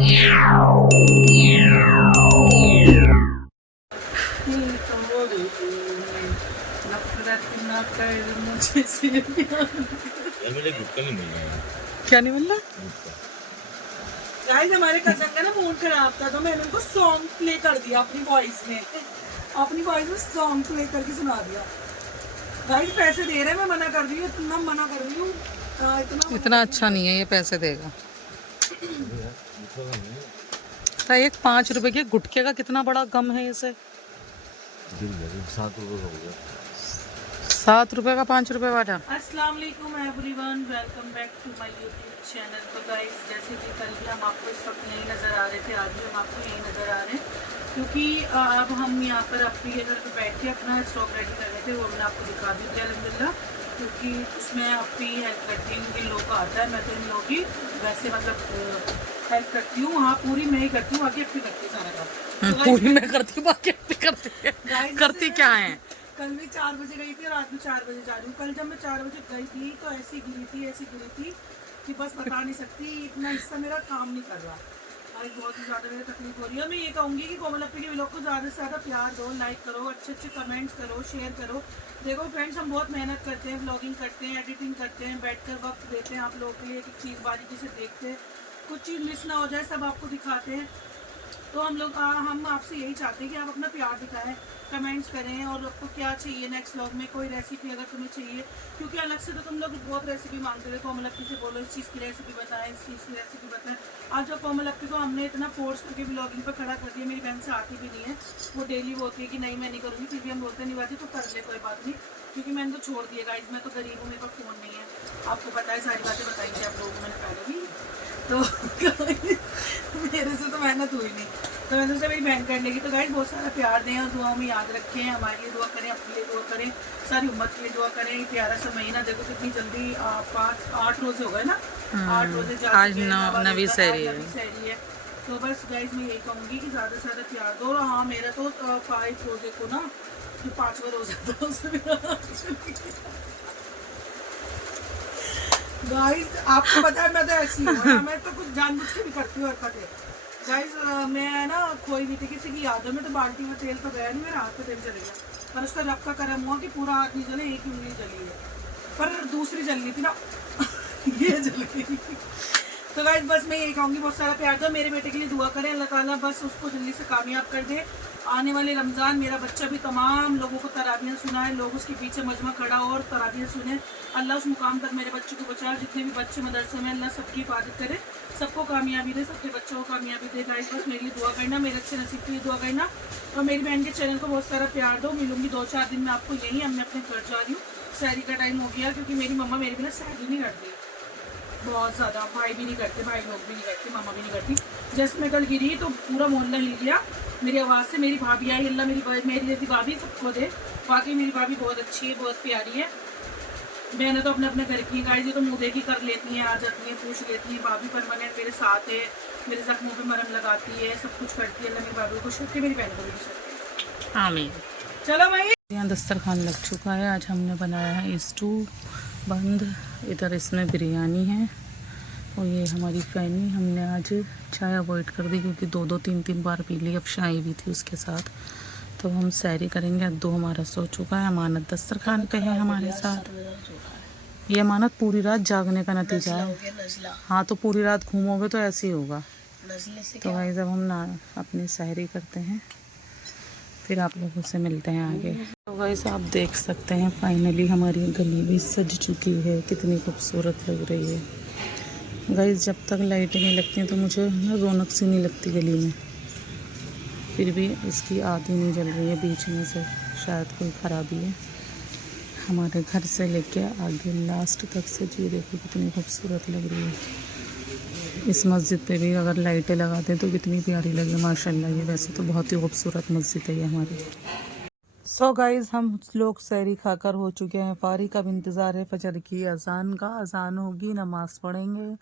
क्या नहीं मिल रहा? गाइस हमारे कजन का ना मूड खराब था तो मैंने उनको सॉन्ग प्ले कर दिया अपनी वॉइस में सॉन्ग प्ले करके सुना दिया। गाइस पैसे दे रहे हैं, मैं मना कर रही हूँ, इतना मना कर रही हूँ, इतना अच्छा नहीं है ये, पैसे देगा। तो एक 5 रुपए के गुटखे का कितना बड़ा गम है इसे। 7 रुपये हो गया। 7 रुपए का 5 रुपए वाला। अस्सलाम वालेकुम everyone, welcome back to my YouTube channel. तो गाइस जैसे कि कल भी हम आपको इस वक्त यही नज़र आ रहे थे, आज भी हम आपको यही नज़र आ रहे हैं, क्योंकि अब हम यहाँ पर अपनी के घर पर बैठ के अपना स्टॉक रेडी कर रहे थे। वो मैंने आपको दिखा दी थी अल्हम्दुलिल्लाह, क्योंकि उसमें अपनी हेल्प करती हूँ। इन लोगों को आता है, मैं तो इन लोगों की वैसे मतलब हेल्प करती हूँ। हाँ पूरी मैं ही करती हूँ, बाकी अपनी करती हूँ सारा काम। पूरी मैं करती हूँ, बाकी अपनी करती क्या है। कल मैं 4 बजे गई थी, रात में 4 बजे जा रही हूँ। कल जब मैं 4 बजे गई थी तो ऐसी गिरी थी कि बस बता नहीं सकती। इतना हिस्सा मेरा काम नहीं कर रहा, आज बहुत ही ज़्यादा मेरी तकलीफ हो रही है। मैं ये कहूँगी कि कोमल अपी के व्लॉग को ज़्यादा से ज़्यादा प्यार दो, लाइक करो, अच्छे अच्छे कमेंट्स करो, शेयर करो। देखो फ्रेंड्स, हम बहुत मेहनत करते हैं, व्लॉगिंग करते हैं, एडिटिंग करते हैं, बैठकर वक्त देते हैं आप लोगों के लिए, एक चीज़ बारीकी से देखते हैं, कुछ चीज़ मिस ना हो जाए, सब आपको दिखाते हैं। तो हम आपसे यही चाहते हैं कि आप अपना प्यार दिखाएं, कमेंट्स करें, और आपको क्या चाहिए नेक्स्ट व्लॉग में, कोई रेसिपी अगर तुम्हें चाहिए, क्योंकि अलग से तो तुम लोग बहुत रेसिपी मांगते थे। कोमल अप्पी से बोलो इस चीज़ की रेसिपी बताएं, इस चीज़ की रेसिपी बताएं। आज जब कोमल अप्पी को हमने इतना फोर्स करके व्लॉगिंग पर खड़ा कर दिया, मेरी बहन से आती भी नहीं है, वो डेली बोलती है कि नहीं मैं नहीं करूँगी, फिर भी हम बोलते नहीं बात तो कर ले, कोई बात नहीं, क्योंकि मैंने तो छोड़ दिया। गाइस मैं तो गरीब हूँ, मेरे पास फ़ोन नहीं है, आपको पता है, सारी बातें बताई थी आप लोगों को मैंने पहले भी। तो मेरे से तो मेहनत हुई नहीं, तो मैंने सोचा मेरी बहन कर लेगी। तो गाइस बहुत सारा प्यार दें और दुआओं में याद रखें, हमारे लिए दुआ करें, अपने लिए दुआ करें, सारी उम्मत के लिए दुआ करें। ये प्यारा सा महीना देखो कितनी जल्दी 5-8 रोजे हो गए ना, 8 रोजे आज नवी सहरी है। तो बस गाइस मैं यही कहूँगी कि ज़्यादा से ज़्यादा प्यार दो। और हाँ मेरा तो 5 रोजे को ना जो 5वां रोजा था उसमें गाइस आपको पता है मैं तो ऐसी हूँ, मैं तो कुछ जानबूझ के भी करती हूँ हरकतें। गाइस मैं ना खोई हुई थी किसी की यादों में, तो बाल्टी में तेल तो गया नहीं, मेरा हाथ पे तेल चले गया, पर उसका रब का करम हुआ कि पूरा हाथ नहीं जले, एक ही उंगली जली है, पर दूसरी जल रही थी ना ये जल गई। तो गाइस बस मैं यही कहूँगी, बहुत सारा प्यार दो, मेरे बेटे के लिए दुआ करें, अल्लाह ताला बस उसको जल्दी से कामयाब कर दे। आने वाले रमज़ान मेरा बच्चा भी तमाम लोगों को तराबियाँ सुनाए, लोग उसके पीछे मजमा खड़ा हो और तराबियाँ सुने। अल्लाह उस मुकाम तक मेरे बच्चे को पहुँचाए, जितने भी बच्चे मदरसे में, अल्लाह सबकी हिफाजत करे, सबको कामयाबी दे, सबके बच्चों को कामयाबी दे। गाइस बस मेरे लिए दुआ करना, मेरे अच्छे नसीब के लिए दुआ करना, और मेरी बहन के चैनल को बहुत सारा प्यार दो। मिलूंगी 2-4 दिन में आपको यहीं, अब मैं अपने घर जा रही हूँ, सहरी का टाइम हो गया, क्योंकि मेरी मम्मा मेरे बिना सहरी नहीं करती बहुत ज़्यादा, भाई भी नहीं करते, भाई लोग भी नहीं करते, मामा भी नहीं करती। जैसे मैं कल गिरी तो पूरा मोहल्ला हिल गया मेरी आवाज़ से। मेरी भाभी आई, अल्लाह मेरी जैसी भाभी सबको दे, बाकी मेरी भाभी बहुत अच्छी है, बहुत प्यारी है। मैंने तो अपने अपने घर की गाइस, ये तो मुँह देखी कर लेती हैं, आ जाती हैं, पूछ लेती हैं। भाभी परमानेंट मेरे साथ है, मेरे जख्मों पे मरहम लगाती है, सब कुछ करती है। अल्लाह मेरी भाभी को शुक्र, मेरी बहन को भी शुक्र। आमीन। चलो भाई, यहाँ दस्तरखान लग चुका है। आज हमने बनाया है स्टू बंद, इधर इसमें बिरयानी है, और ये हमारी फैनी। हमने आज चाय अवॉइड कर दी क्योंकि 2-2 3-3 बार पी ली, अब चाय भी थी उसके साथ। तो हम सैरी करेंगे, अद्दू हमारा सो चुका है, अमानत दस्तरखान पे है हमारे साथ। ये अमानत पूरी रात जागने का नतीजा है। हाँ तो पूरी रात घूमोगे तो ऐसे ही होगा। तो भाई जब हम ना अपनी सैरी करते हैं फिर आप लोगों से मिलते हैं आगे। तो गाइस आप देख सकते हैं फाइनली हमारी गली भी सज चुकी है, कितनी खूबसूरत लग रही है। गाइस जब तक लाइटें नहीं लगती हैं तो मुझे ना रौनक सी नहीं लगती गली में, फिर भी इसकी आधी नहीं जल रही है बीच में से, शायद कोई ख़राबी है। हमारे घर से लेके आगे लास्ट तक से जी देखो कितनी खूबसूरत लग रही है। इस मस्जिद पे भी अगर लाइटें लगा दें तो कितनी प्यारी लगे माशाल्लाह। ये वैसे तो बहुत ही खूबसूरत मस्जिद है ये हमारी। सो गाइस हम लोग सहरी खाकर हो चुके हैं फारिग। अब इंतज़ार है फजर की अजान का, अजान होगी, नमाज़ पढ़ेंगे,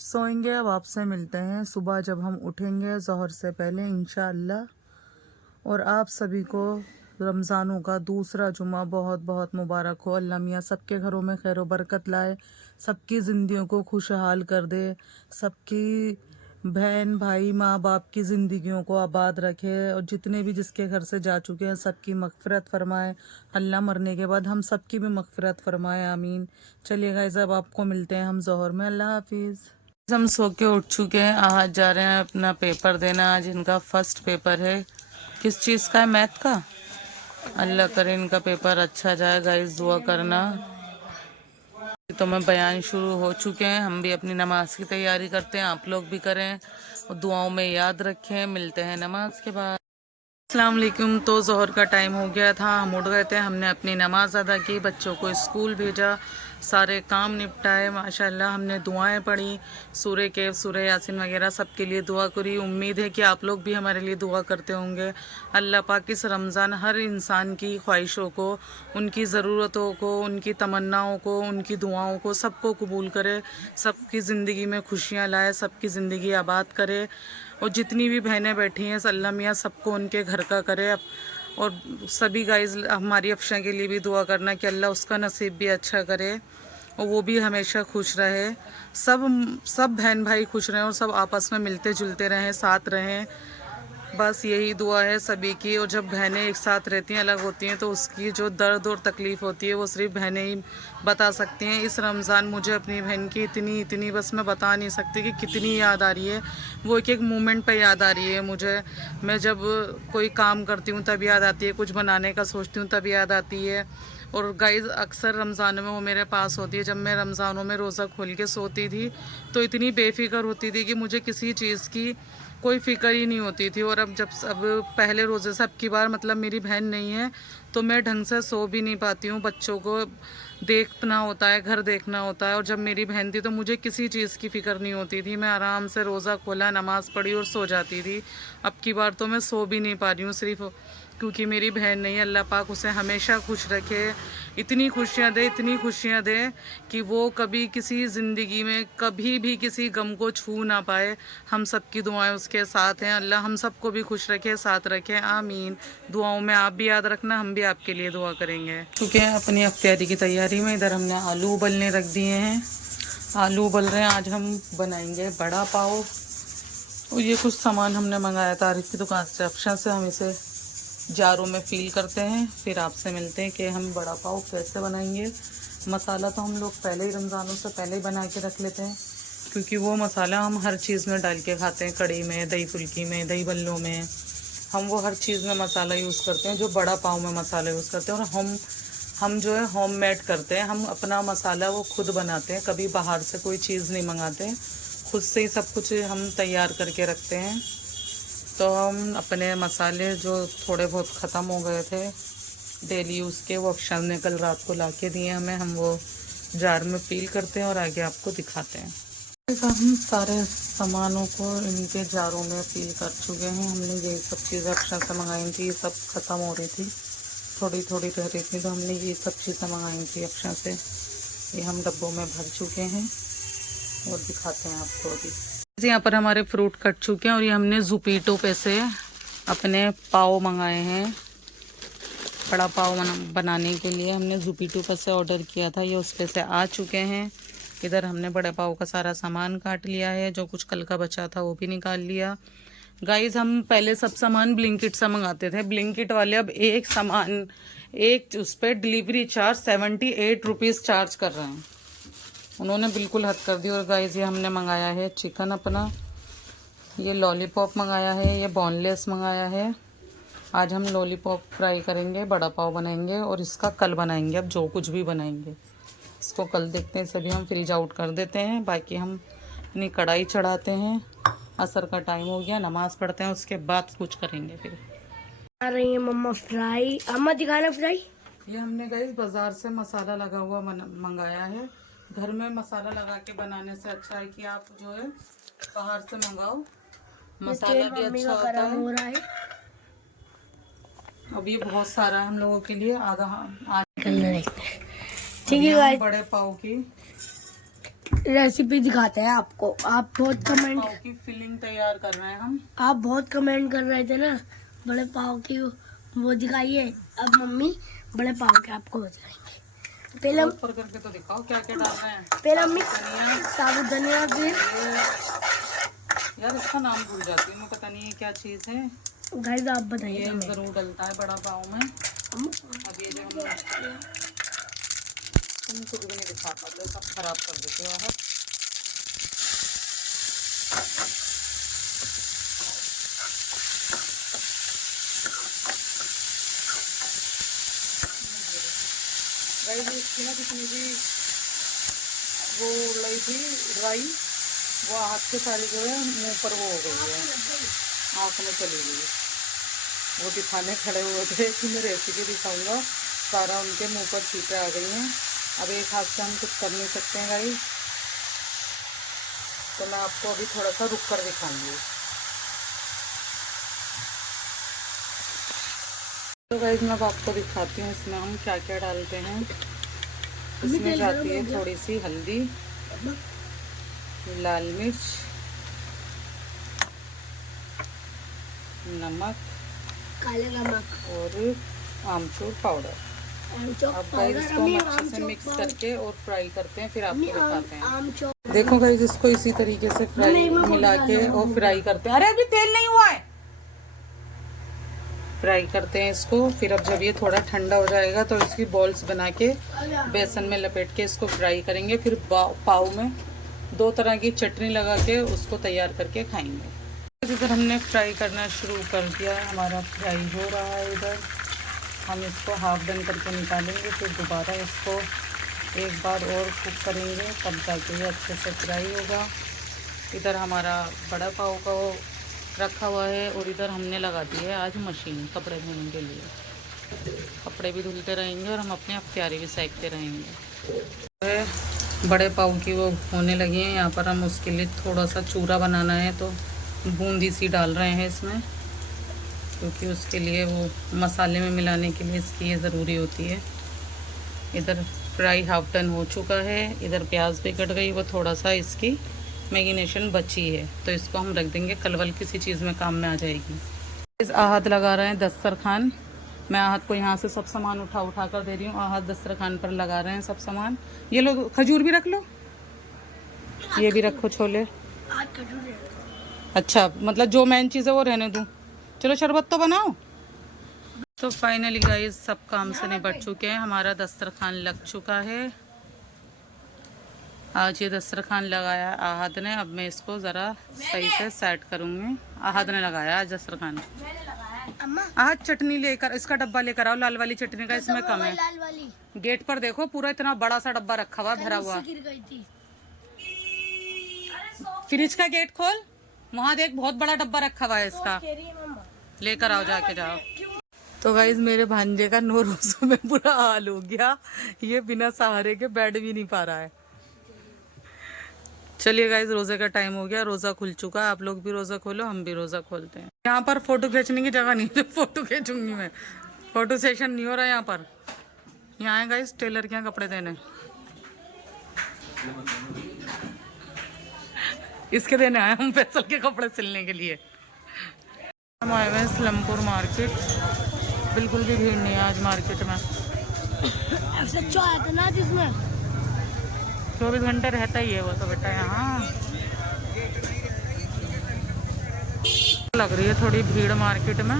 सोएंगे। अब आपसे मिलते हैं सुबह जब हम उठेंगे ज़ोहर से पहले इंशाअल्लाह। और आप सभी को रमज़ानों का दूसरा जुमा बहुत बहुत मुबारक हो। अल्लाह मियाँ सबके घरों में खैर बरकत लाए, सबकी ज़िंदगियों को खुशहाल कर दे, सबकी बहन भाई माँ बाप की ज़िंदगियों को आबाद रखे और जितने भी जिसके घर से जा चुके हैं सबकी मग़फ़िरत फरमाए। अल्लाह मरने के बाद हम सबकी भी मग़फ़िरत फरमाए, आमीन। चलिए गाइस, अब आपको मिलते हैं हम ज़ोहर में। अल्लाह हाफिज़। हम सो के उठ चुके हैं, आज जा रहे हैं अपना पेपर देना। आज इनका फर्स्ट पेपर है। किस चीज़ का है? मैथ का। अल्लाह करे इनका पेपर अच्छा जाए गाइस, दुआ करना। तो मैं बयान शुरू हो चुके हैं, हम भी अपनी नमाज की तैयारी करते हैं, आप लोग भी करें और दुआओं में याद रखें। मिलते हैं नमाज के बाद। अस्सलाम वालेकुम। तो ज़ोहर का टाइम हो गया था, हम उठ गए थे, हमने अपनी नमाज़ अदा की, बच्चों को स्कूल भेजा, सारे काम निपटाए माशाल्लाह। हमने दुआएं पढ़ी, सूरह कैफ, सूरह यासीन वगैरह सबके लिए दुआ करी। उम्मीद है कि आप लोग भी हमारे लिए दुआ करते होंगे। अल्लाह पाक इस रमज़ान हर इंसान की ख्वाहिशों को, उनकी ज़रूरतों को, उनकी तमन्नाओं को, उनकी दुआओं को सबको कबूल करे, सबकी ज़िंदगी में खुशियाँ लाए, सबकी ज़िंदगी आबाद करे। और जितनी भी बहनें बैठी हैं अल्लाह मियाँ सबको उनके घर का करे। और सभी गाइज हमारी अफशा के लिए भी दुआ करना कि अल्लाह उसका नसीब भी अच्छा करे और वो भी हमेशा खुश रहे। सब बहन भाई खुश रहें और सब आपस में मिलते जुलते रहें, साथ रहें, बस यही दुआ है सभी की। और जब बहनें एक साथ रहती हैं, अलग होती हैं, तो उसकी जो दर्द और तकलीफ़ होती है वो सिर्फ बहनें ही बता सकती हैं। इस रमज़ान मुझे अपनी बहन की इतनी बस मैं बता नहीं सकती कि कितनी याद आ रही है। वो एक मोमेंट पे याद आ रही है मुझे। मैं जब कोई काम करती हूँ तब याद आती है, कुछ बनाने का सोचती हूँ तब याद आती है। और गाइज़ अक्सर रमज़ानों में वो मेरे पास होती है। जब मैं रमज़ानों में रोज़ा खोल के सोती थी तो इतनी बेफिक्र होती थी कि मुझे किसी चीज़ की कोई फ़िक्र ही नहीं होती थी। और अब पहले रोज़े से अब की बार मतलब मेरी बहन नहीं है तो मैं ढंग से सो भी नहीं पाती हूँ, बच्चों को देखना होता है, घर देखना होता है। और जब मेरी बहन थी तो मुझे किसी चीज़ की फ़िक्र नहीं होती थी, मैं आराम से रोज़ा खोला, नमाज़ पढ़ी और सो जाती थी। अब की बार तो मैं सो भी नहीं पा रही हूँ, सिर्फ क्योंकि मेरी बहन नहीं है। अल्लाह पाक उसे हमेशा खुश रखे, इतनी खुशियाँ दे कि वो कभी किसी ज़िंदगी में कभी भी किसी गम को छू ना पाए। हम सब की दुआएं उसके साथ हैं। अल्लाह हम सबको भी खुश रखे, साथ रखे, आमीन। दुआओं में आप भी याद रखना, हम भी आपके लिए दुआ करेंगे। चुके हैं अपनी इफ्तारी की तैयारी में। इधर हमने आलू उबलने रख दिए हैं, आलू उबल रहे हैं। आज हम बनाएंगे बड़ा पाव। और ये कुछ सामान हमने मंगाया था आरिफ की दुकान से, अफशा से। हम इसे जारों में फ़ील करते हैं, फिर आपसे मिलते हैं कि हम बड़ा पाव कैसे बनाएंगे। मसाला तो हम लोग पहले ही रमज़ानों से पहले ही बना के रख लेते हैं, क्योंकि वो मसाला हम हर चीज़ में डाल के खाते हैं। कड़ी में, दही फुल्की में, दही बल्लों में, हम वो हर चीज़ में मसाला यूज़ करते हैं। जो बड़ा पाव में मसाला यूज़ करते हैं। और हम जो है होममेड करते हैं, हम अपना मसाला वो खुद बनाते हैं, कभी बाहर से कोई चीज़ नहीं मंगाते, खुद से ही सब कुछ हम तैयार करके रखते हैं। तो हम अपने मसाले जो थोड़े बहुत ख़त्म हो गए थे डेली यूज़ के, वो अफशा ने कल रात को ला के दिए हमें, हम वो जार में पील करते हैं और आगे आपको दिखाते हैं। हम सारे सामानों को इनके जारों में पील कर चुके हैं। हमने ये सब चीज़ें अफशा से मंगाई थी, ये सब ख़त्म हो रही थी, थोड़ी थोड़ी रह रही थी, तो हमने ये सब चीज़ें मंगाई थी अफशा से। ये हम डब्बों में भर चुके हैं और दिखाते हैं आपको अभी। यहाँ पर हमारे फ्रूट कट चुके हैं और ये हमने ज़ुपीटो पे से अपने पाव मंगाए हैं। बड़ा पाव बनाने के लिए हमने ज़ुपीटो पे से ऑर्डर किया था, ये उस पे से आ चुके हैं। इधर हमने बड़े पाव का सारा सामान काट लिया है, जो कुछ कल का बचा था वो भी निकाल लिया। गाइस हम पहले सब सामान ब्लिंकिट से मंगाते थे, ब्लिंकिट वाले अब एक उस पर डिलीवरी चार्ज 78 रुपीज़ चार्ज कर रहे हैं। उन्होंने बिल्कुल हद कर दी। और गाइस ये हमने मंगाया है चिकन अपना, ये लॉलीपॉप मंगाया है, ये बोनलेस मंगाया है। आज हम लॉलीपॉप फ्राई करेंगे, बड़ा पाव बनाएंगे और इसका कल बनाएंगे। अब जो कुछ भी बनाएंगे इसको कल देखते हैं, सभी हम फ्रीज आउट कर देते हैं। बाकी हम अपनी कढ़ाई चढ़ाते हैं, असर का टाइम हो गया, नमाज़ पढ़ते हैं, उसके बाद कुछ करेंगे। फिर आ रही है मम्मा फ्राई, अम्मा दिखाना फ्राई। ये हमने गाइस बाजार से मसाला लगा हुआ मंगाया है। घर में मसाला लगा के बनाने से अच्छा है कि आप जो है बाहर से मंगाओ, मसाला भी अच्छा होता है। अब ये बहुत सारा है हम लोगों के लिए, आधा ठीक है गाइस, बड़े पाव की रेसिपी दिखाते हैं आपको। आप बहुत कमेंट, पाव की फिलिंग तैयार कर रहे हैं हम। आप बहुत कमेंट कर रहे थे ना बड़े पाव की, वो दिखाइए। अब मम्मी बड़े पाव के आपको दिखाएंगे। पहले ऊपर करके तो दिखाओ क्या क्या डाल रहे हैं। पहले मम्मी साबुत धनिया, फिर यार इसका नाम भूल जाती हूँ मैं, पता नहीं ये क्या चीज़ है। गाइस आप बताइए ये हमें। ज़रूर डलता है बड़ा पाव में। अब ये जो हम तुम कुछ भी नहीं दिखा पाते, सब खराब कर देते हो आप। गाइस इसकी ना कितनी भी वो उड़ रही थी ड्राई, वो हाथ के सारे जो है मुंह पर वो हो गई है, आँख में चली गई। वो दिखाने खड़े हुए थे कि मैं रेसिपी दिखाऊंगा, सारा उनके मुंह पर छींटे आ गई हैं। अब एक हाथ से हम कुछ कर नहीं सकते हैं गाइस, तो मैं आपको अभी थोड़ा सा रुक कर दिखाऊंगी। तो गाइस मैं अब आपको दिखाती हूँ इसमें हम क्या क्या डालते हैं। इसमें जाती है थोड़ी सी हल्दी, लाल मिर्च, नमक, काले नमक और आमचूर पाउडर। अब गाइस इसको हम अच्छे से मिक्स करके और फ्राई करते हैं, फिर आपको दिखाते हैं। देखो गाइस इसको इसी तरीके से फ्राई मिला के और फ्राई करते हैं। अरे अभी तेल नहीं हुआ है। फ्राई करते हैं इसको, फिर अब जब ये थोड़ा ठंडा हो जाएगा तो इसकी बॉल्स बना के बेसन में लपेट के इसको फ्राई करेंगे। फिर पाव में 2 तरह की चटनी लगा के उसको तैयार करके खाएंगे। इधर हमने फ्राई करना शुरू कर दिया है, हमारा फ्राई हो रहा है। इधर हम इसको हाफ डन करके निकालेंगे, फिर दोबारा इसको एक बार और कुक करेंगे, तब जाके ये अच्छे से फ्राई होगा। इधर हमारा बड़ा पाव का वो रखा हुआ है, और इधर हमने लगा दी है आज मशीन कपड़े धोने के लिए। कपड़े भी धुलते रहेंगे और हम अपने अफ्तारी भी सेकते रहेंगे। बड़े पाव की वो होने लगी हैं, यहाँ पर हम उसके लिए थोड़ा सा चूरा बनाना है, तो बूंदी सी डाल रहे हैं इसमें, क्योंकि उसके लिए वो मसाले में मिलाने के लिए इसकी ये ज़रूरी होती है। इधर फ्राई हाफ डन हो चुका है, इधर प्याज भी कट गई, वो थोड़ा सा इसकी मैगिनेशन बची है, तो इसको हम रख देंगे, कलवल किसी चीज़ में काम में आ जाएगी। इस आहत लगा रहे हैं दस्तरखान। मैं आहत को यहाँ से सब सामान उठा कर दे रही हूँ। आहत दस्तरखान पर लगा रहे हैं सब सामान। ये लो खजूर भी रख लो, ये भी रखो छोले। अच्छा मतलब जो मेन चीज़ है वो रहने दूँ। चलो शरबत तो बनाओ। तो फाइनली गाइस सब काम से निपट चुके हैं, हमारा दस्तरखान लग चुका है। आज ये दस्तरखान लगाया आहद ने, अब मैं इसको ज़रा सही से सेट करूँगी। आहद ने लगाया आज दस्तरखान। आहद चटनी लेकर, इसका डब्बा लेकर आओ, लाल वाली चटनी का इसमें कम है। लाल वाली गेट पर देखो पूरा इतना बड़ा सा डब्बा रखा हुआ भरा हुआ। गिर गई थी। फ्रिज का गेट खोल, वहाँ देख बहुत बड़ा डब्बा रखा हुआ है इसका, लेकर आओ जाके जाओ। तो गाइज मेरे भांजे का 9 रोज़ों में बुरा हाल हो गया, ये बिना सहारे के बैठ भी नहीं पा रहा है। चलिए गाइज रोज़े का टाइम हो गया, रोज़ा खुल चुका है, आप लोग भी रोज़ा खोलो, हम भी रोज़ा खोलते हैं। यहाँ पर फोटो खींचने की जगह नहीं है, फोटो खींचूंगी मैं, फोटो सेशन नहीं हो रहा है यहाँ पर। यहाँ है गाइज टेलर के यहाँ कपड़े देने, इसके देने आए हम फैसल के कपड़े सिलने के लिए। हम आए हुए हैं स्लमपुर मार्केट, बिल्कुल भी भीड़ नहीं है आज मार्केट में। सच्चो आया था ना जिसमें 24 घंटे रहता ही है वो तो बेटा यहाँ। लग रही है थोड़ी भीड़ मार्केट में,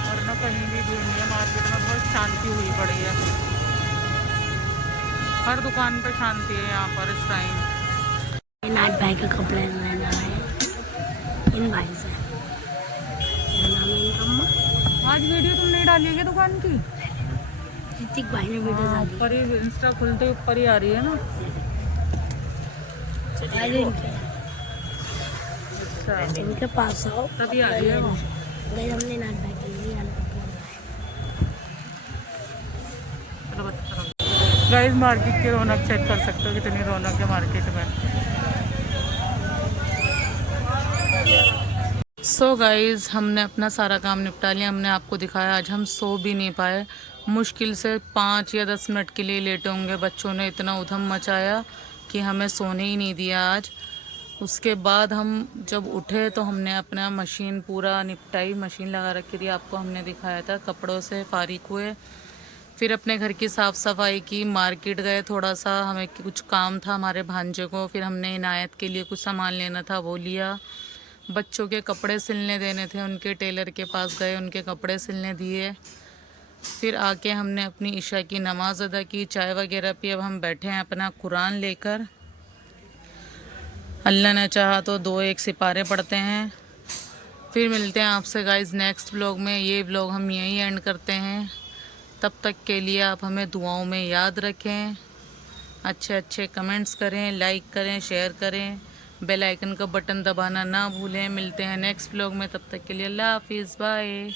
वरना कहीं भी भीड़ नहीं है मार्केट में, बहुत शांति हुई पड़ी है, हर दुकान पे शांति है यहाँ पर इस टाइम। नाथ भाई के कपड़े लेना है इन भाई से। नाम है इनका अम्मा। आज वीडियो तुम नहीं डाली है दुकान की? ऋतिक भाई ने वीडियो डाली। ऊपर ही इंस्टा खुलते ऊपर ही आ रही है ना। अच्छा इनके पास आओ तभी आ रही है वो। गए हमने नाथ भाई के लिए गाइस मार्केट की रौनक चेक कर सकते हो, कितनी रौनक है मार्केट में। सो गाइस हमने अपना सारा काम निपटा लिया, हमने आपको दिखाया। आज हम सो भी नहीं पाए, मुश्किल से 5 या 10 मिनट के लिए लेटे होंगे। बच्चों ने इतना उधम मचाया कि हमें सोने ही नहीं दिया आज। उसके बाद हम जब उठे तो हमने अपना मशीन पूरा निपटाई, मशीन लगा रखी थी, आपको हमने दिखाया था। कपड़ों से फारिग हुए, फिर अपने घर की साफ़ सफाई की, मार्केट गए, थोड़ा सा हमें कुछ काम था हमारे भांजे को, फिर हमने इनायत के लिए कुछ सामान लेना था वो लिया। बच्चों के कपड़े सिलने देने थे, उनके टेलर के पास गए, उनके कपड़े सिलने दिए। फिर आके हमने अपनी इशा की नमाज़ अदा की, चाय वगैरह पी। अब हम बैठे हैं अपना कुरान लेकर, अल्लाह ने चाहा तो 2-1 सिपारे पढ़ते हैं। फिर मिलते हैं आपसे गाइस नेक्स्ट व्लॉग में। ये व्लॉग हम यहीं एंड करते हैं। तब तक के लिए आप हमें दुआओं में याद रखें, अच्छे अच्छे कमेंट्स करें, लाइक करें, शेयर करें, बेल आइकन का बटन दबाना ना भूलें। मिलते हैं नेक्स्ट व्लॉग में, तब तक के लिए अल्लाह हाफिज़, बाय।